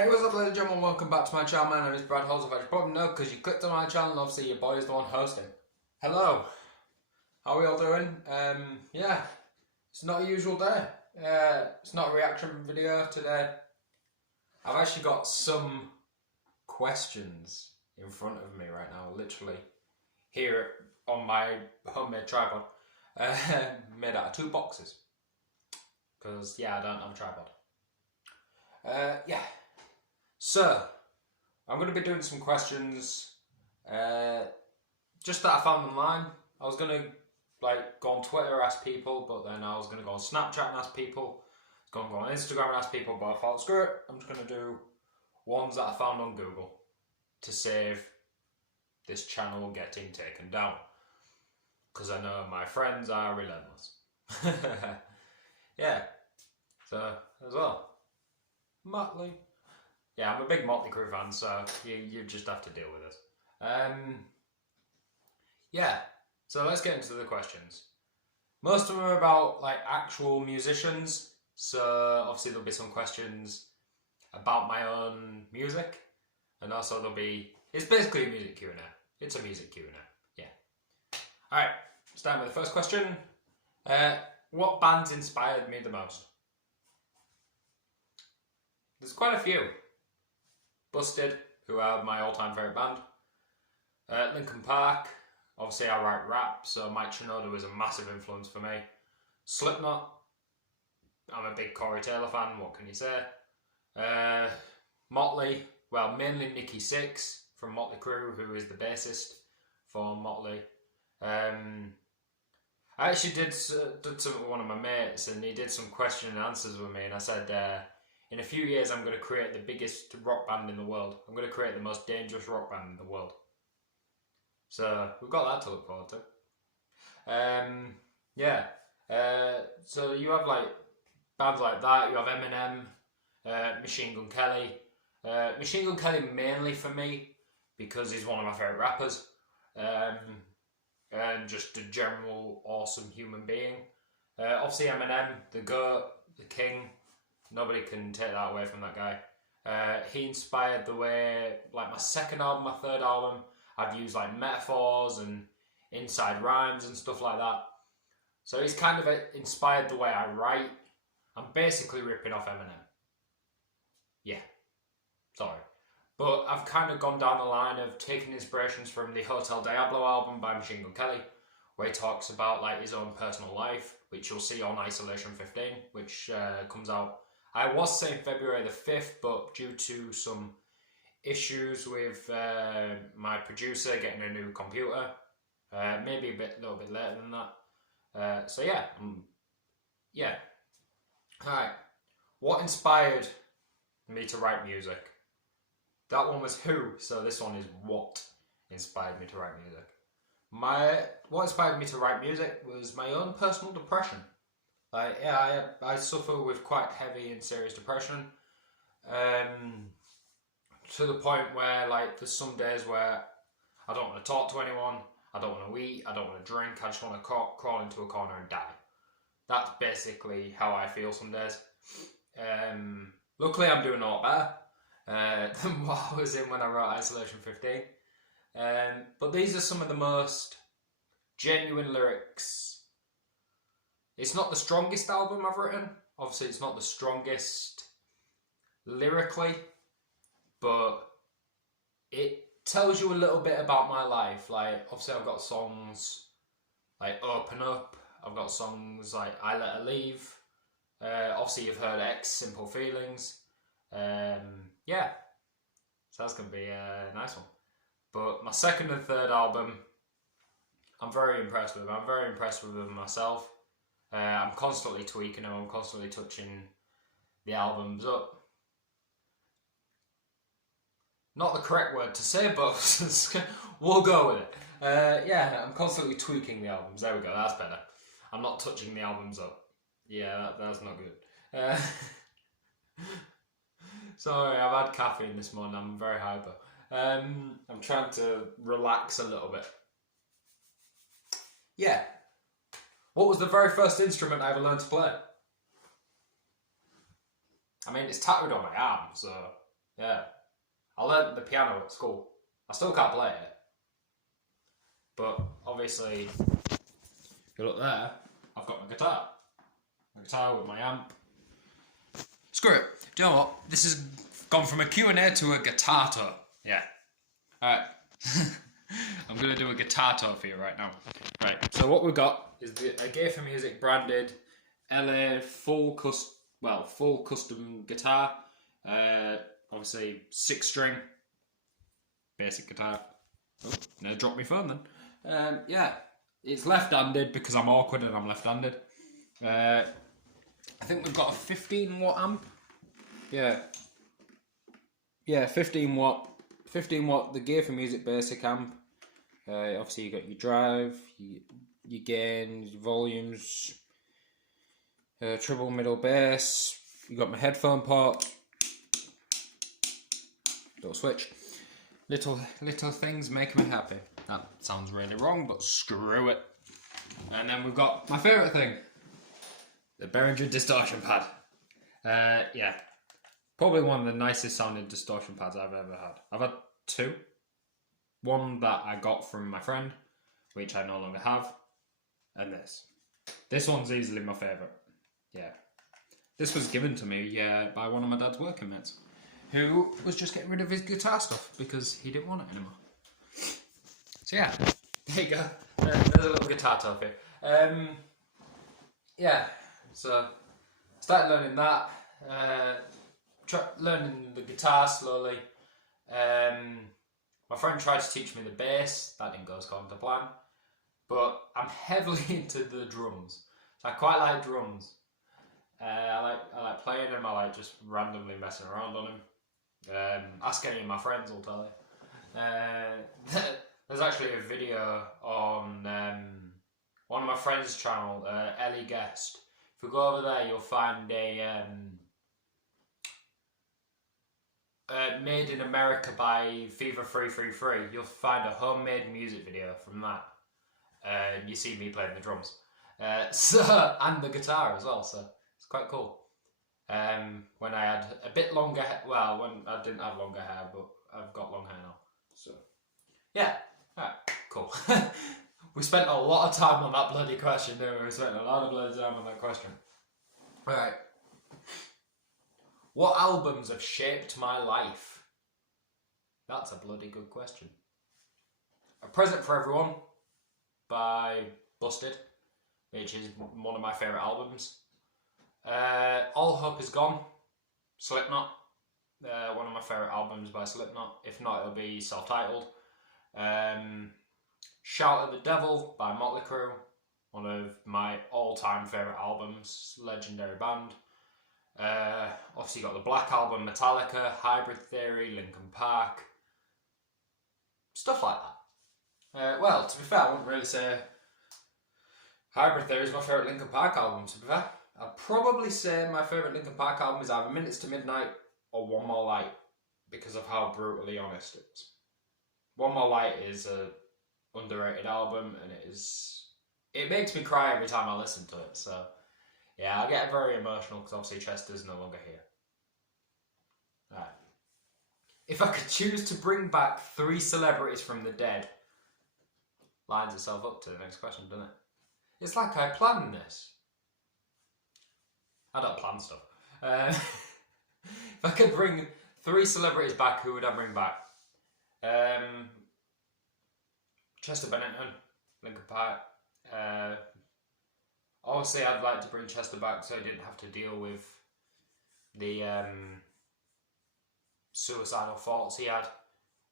Hey, what's up, ladies and gentlemen? Welcome back to my channel. My name is Brad Holzapfel. You probably know because you clicked on my channel and obviously your boy is the one hosting. Hello. How are we all doing? Yeah, it's not a usual day. It's not a reaction video today. I've actually got some questions in front of me right now, literally here on my homemade tripod, made out of two boxes. Because, yeah, I don't have a tripod. Yeah. So, I'm going to be doing some questions just that I found online. I was going to go on Twitter, ask people, but then I was going to go on Snapchat and ask people. I was going to go on Instagram and ask people, but I thought, screw it, I'm just going to do ones that I found on Google to save this channel getting taken down. Because I know my friends are relentless. Yeah, so as well. Motley. Yeah, I'm a big Motley Crue fan, so you just have to deal with it. Yeah, so let's get into the questions. Most of them are about actual musicians, so obviously there'll be some questions about my own music, and also it's basically a music Q&A. It's a music Q&A, yeah. Alright, starting with the first question. What bands inspired me the most? There's quite a few. Busted, who are my all-time favourite band. Linkin Park, obviously I write rap, so Mike Shinoda was a massive influence for me. Slipknot, I'm a big Corey Taylor fan, what can you say? Motley, well, mainly Nikki Sixx from Motley Crue, who is the bassist for Motley. I actually did something with one of my mates, and he did some question and answers with me, and I said, in a few years I'm going to create the biggest rock band in the world. I'm going to create the most dangerous rock band in the world. So we've got that to look forward to. Yeah. So you have bands like that. You have Eminem, Machine Gun Kelly. Machine Gun Kelly mainly for me because he's one of my favourite rappers. And just a general awesome human being. Obviously Eminem, the GOAT, the king. Nobody can take that away from that guy. He inspired the way, my second album, my third album, I've used metaphors and inside rhymes and stuff like that. So he's kind of inspired the way I write. I'm basically ripping off Eminem. Yeah, sorry. But I've kind of gone down the line of taking inspirations from the Hotel Diablo album by Machine Gun Kelly, where he talks about his own personal life, which you'll see on Isolation 15, which comes out. I was saying February the 5th, but due to some issues with my producer getting a new computer, maybe a little bit later than that. So yeah, yeah. Alright, what inspired me to write music? That one was who, so this one is what inspired me to write music. What inspired me to write music was my own personal depression. I suffer with quite heavy and serious depression, to the point where there's some days where I don't want to talk to anyone, I don't want to eat, I don't want to drink, I just want to crawl into a corner and die. That's basically how I feel some days. Luckily I'm doing a lot better than what I was in when I wrote Isolation 15. But these are some of the most genuine lyrics. It's not the strongest album I've written. Obviously, it's not the strongest lyrically, but it tells you a little bit about my life. Obviously, I've got songs Open Up. I've got songs I Let Her Leave. Obviously, you've heard X, Simple Feelings. Yeah, so that's going to be a nice one. But my second and third album, I'm very impressed with them. I'm very impressed with them myself. I'm constantly tweaking them, I'm constantly touching the albums up. Not the correct word to say, but we'll go with it. Yeah, I'm constantly tweaking the albums. There we go, that's better. I'm not touching the albums up. Yeah, that's not good. Sorry, I've had caffeine this morning, I'm very hyper. I'm trying to relax a little bit. Yeah. What was the very first instrument I ever learned to play? I mean, it's tattooed on my arm, so Yeah. I learnt the piano at school. I still can't play it. But obviously, if you look there, I've got my guitar. My guitar with my amp. Screw it. Do you know what? This has gone from a Q&A to a guitar tour. Yeah. Alright. I'm going to do a guitar tour for you right now. Right. So what we've got is a Gear for Music branded LA full custom guitar. Obviously 6-string. Basic guitar. Oh, no, drop my phone then. Yeah. It's left-handed because I'm awkward and I'm left-handed. I think we've got a 15 watt amp. Yeah. Yeah, 15 watt. 15 watt, the Gear for Music basic amp. Obviously you got your drive, your gain, your volumes, treble, middle, bass. You got my headphone port. Little switch. Little things make me happy. That sounds really wrong, but screw it. And then we've got my favourite thing. The Behringer distortion pad. Yeah. Probably one of the nicest sounding distortion pads I've ever had. I've had 2. One that I got from my friend, which I no longer have. And this. This one's easily my favourite. Yeah. This was given to me by one of my dad's working mates, who was just getting rid of his guitar stuff because he didn't want it anymore. So yeah, there you go. There's a little guitar tour for you. Yeah, so started learning that. Learning the guitar slowly. My friend tried to teach me the bass. That didn't go as according to plan. But I'm heavily into the drums. So I quite like drums. I like playing them. I like just randomly messing around on them. Ask any of my friends, will tell you. There's actually a video on one of my friends' channel, Ellie Guest. If you go over there, you'll find a made in America by Fever 333. You'll find a homemade music video from that. And you see me playing the drums. And the guitar as well, so it's quite cool. When I had a bit longer hair, well, when I didn't have longer hair, but I've got long hair now. So, yeah, alright, cool. We spent a lot of time on that bloody question, didn't we? We spent a lot of bloody time on that question. Alright. What albums have shaped my life? That's a bloody good question. A Present for Everyone by Busted, which is one of my favourite albums. All Hope Is Gone, Slipknot, one of my favourite albums by Slipknot. If not, it'll be self-titled. Shout at the Devil by Motley Crue, one of my all-time favourite albums, legendary band. Obviously you got the Black Album, Metallica, Hybrid Theory, Linkin Park, stuff like that. Well, to be fair, I wouldn't really say Hybrid Theory is my favourite Linkin Park album, to be fair. I'd probably say my favourite Linkin Park album is either Minutes to Midnight or One More Light, because of how brutally honest it is. One More Light is a underrated album, and it makes me cry every time I listen to it, so yeah, I get very emotional because obviously Chester's no longer here. Right. If I could choose to bring back 3 celebrities from the dead, lines itself up to the next question, doesn't it? It's like I planned this. I don't plan stuff. If I could bring 3 celebrities back, who would I bring back? Chester Bennington, Linkin Park. Obviously, I'd like to bring Chester back so he didn't have to deal with the suicidal thoughts he had.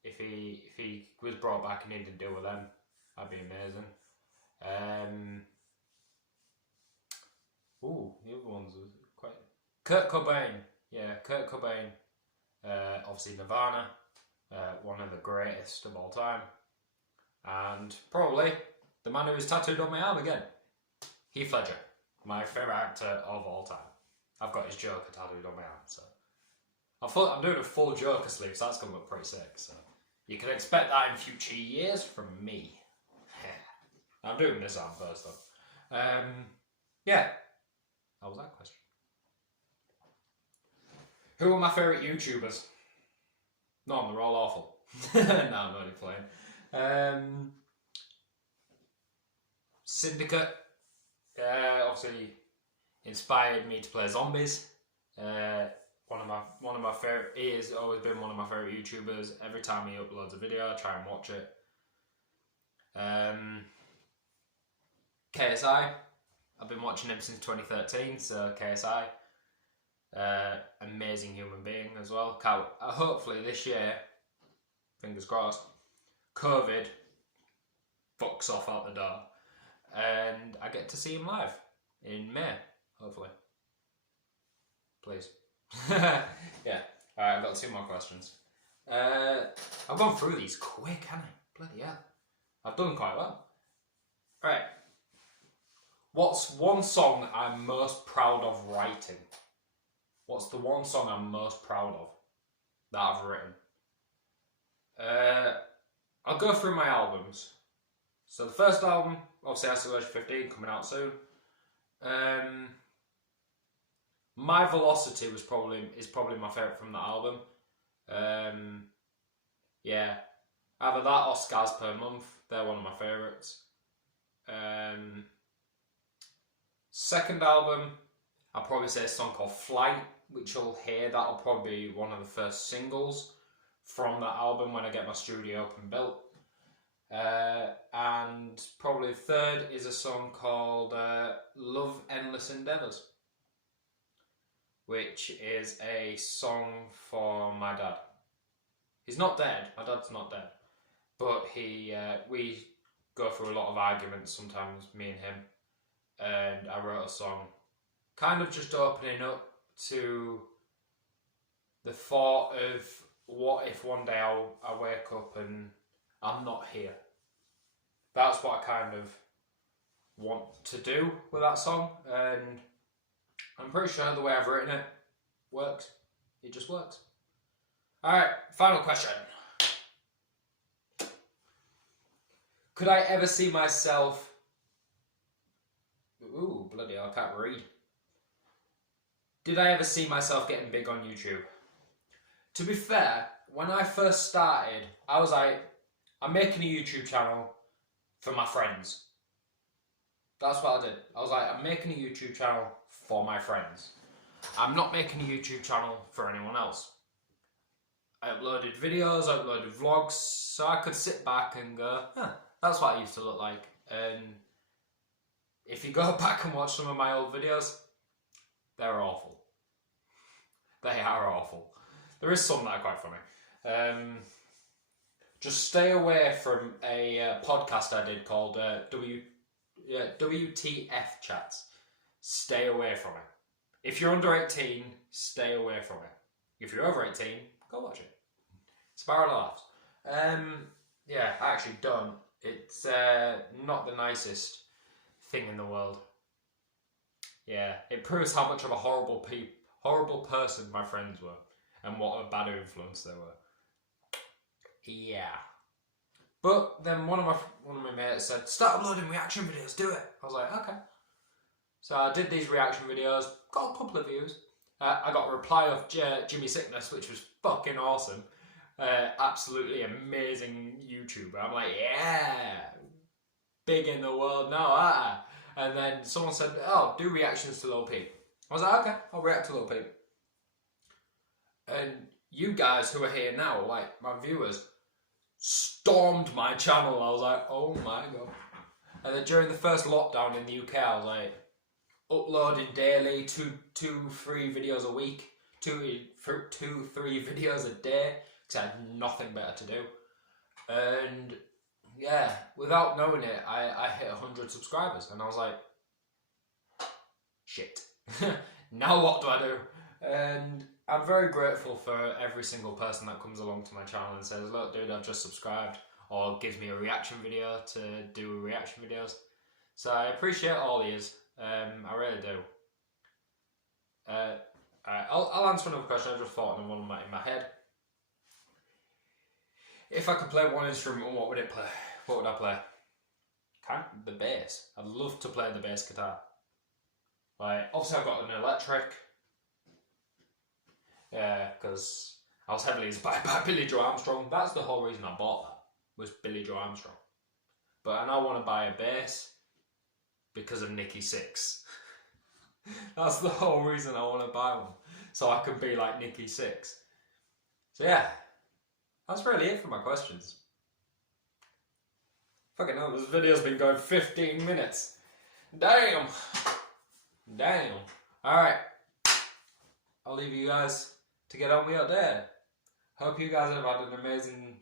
If he was brought back and he didn't deal with them, that'd be amazing. Ooh, the other ones are quite... Kurt Cobain. Yeah, Kurt Cobain. Obviously Nirvana. One of the greatest of all time. And probably the man who is tattooed on my arm again. Heath Ledger. My favourite actor of all time. I've got his Joker tattooed on my arm, so... I'm doing a full Joker sleeve, so that's going to look pretty sick, so... You can expect that in future years from me. I'm doing this arm first, though. Yeah. That was that question. Who are my favourite YouTubers? No, they're all awful. No, I'm only playing. Syndicate, obviously inspired me to play zombies. One of my favorite. He has always been one of my favorite YouTubers. Every time he uploads a video, I try and watch it. KSI, I've been watching him since 2013. So KSI, amazing human being as well. Hopefully this year, fingers crossed, COVID fucks off out the door, and I get to see him live in May, hopefully. Please. Yeah. Alright, I've got 2 more questions. I've gone through these quick, haven't I? Bloody hell. I've done quite well. Right. What's one song I'm most proud of writing? What's the one song I'm most proud of that I've written? I'll go through my albums. So the first album, obviously Isolation 15, coming out soon. My Velocity is probably my favourite from the album. Yeah, either that or Scars Per Month. They're one of my favourites. Second album, I'll probably say a song called Flight, which you'll hear. That'll probably be one of the first singles from that album when I get my studio up and built. And probably third is a song called Love Endless Endeavours, which is a song for my dad. He's not dead, my dad's not dead, but we go through a lot of arguments sometimes, me and him, and I wrote a song kind of just opening up to the thought of what if one day I wake up and I'm not here. That's what I kind of want to do with that song, and I'm pretty sure the way I've written it works. It just works. Alright, final question. Could I ever see myself... Ooh, bloody hell, I can't read. Did I ever see myself getting big on YouTube? To be fair, when I first started, I was like, I'm making a YouTube channel for my friends. That's what I did. I was like, I'm making a YouTube channel for my friends. I'm not making a YouTube channel for anyone else. I uploaded videos, I uploaded vlogs, so I could sit back and go, that's what I used to look like. And if you go back and watch some of my old videos, they're awful. They are awful. There is some that are quite funny. Just stay away from a podcast I did called WTF Chats. Stay away from it. If you're under 18, stay away from it. If you're over 18, go watch it. It's a barrel of laughs. Yeah, I actually don't. It's not the nicest thing in the world. Yeah, it proves how much of a horrible person my friends were, and what a bad influence they were. Yeah. But then one of my mates said, start uploading reaction videos, do it. I was like, okay. So I did these reaction videos, got a couple of views. I got a reply of Jimmy Sickness, which was fucking awesome. Absolutely amazing YouTuber. I'm like, yeah, big in the world now. And then someone said, oh, do reactions to Lil Peep. I was like, okay, I'll react to Lil Peep. And you guys who are here now, like my viewers, stormed my channel. I was like, oh my god. And then during the first lockdown in the UK, I was like, uploading daily, 2-3 videos a week, 2-3 videos a day, because I had nothing better to do. And yeah, without knowing it, I hit 100 subscribers, and I was like, shit. Now what do I do? And I'm very grateful for every single person that comes along to my channel and says, look dude, I've just subscribed, or gives me a reaction video to do reaction videos. So I appreciate all these. I really do. I'll answer another question. I just thought of one in my head. If I could play one instrument, what would it play? What would I play? The bass. I'd love to play the bass guitar. Like, obviously I've got an electric. Yeah, because I was heavily inspired by Billy Joe Armstrong. That's the whole reason I bought that, was Billy Joe Armstrong. But I now want to buy a bass because of Nikki Sixx. That's the whole reason I want to buy one, so I can be like Nikki Sixx. So yeah, that's really it for my questions. Fucking hell, this video's been going 15 minutes. Damn. Alright, I'll leave you guys to get on with your day. Hope you guys have had an amazing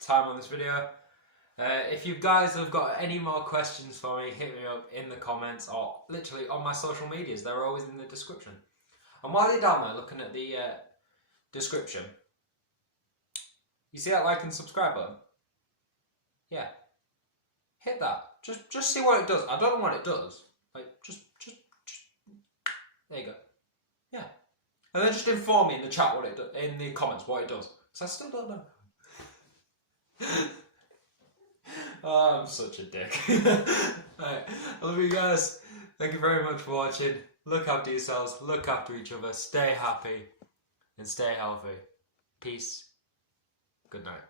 time on this video. If you guys have got any more questions for me, hit me up in the comments or literally on my social medias. They're always in the description. And while you're down there looking at the description, you see that like and subscribe button? Yeah. Hit that. Just see what it does. I don't know what it does. Like, just there you go. Yeah. And then just inform me in the chat what it does, in the comments what it does. Because I still don't know. Oh, I'm such a dick. Alright, I love you guys. Thank you very much for watching. Look after yourselves, look after each other, stay happy, and stay healthy. Peace. Good night.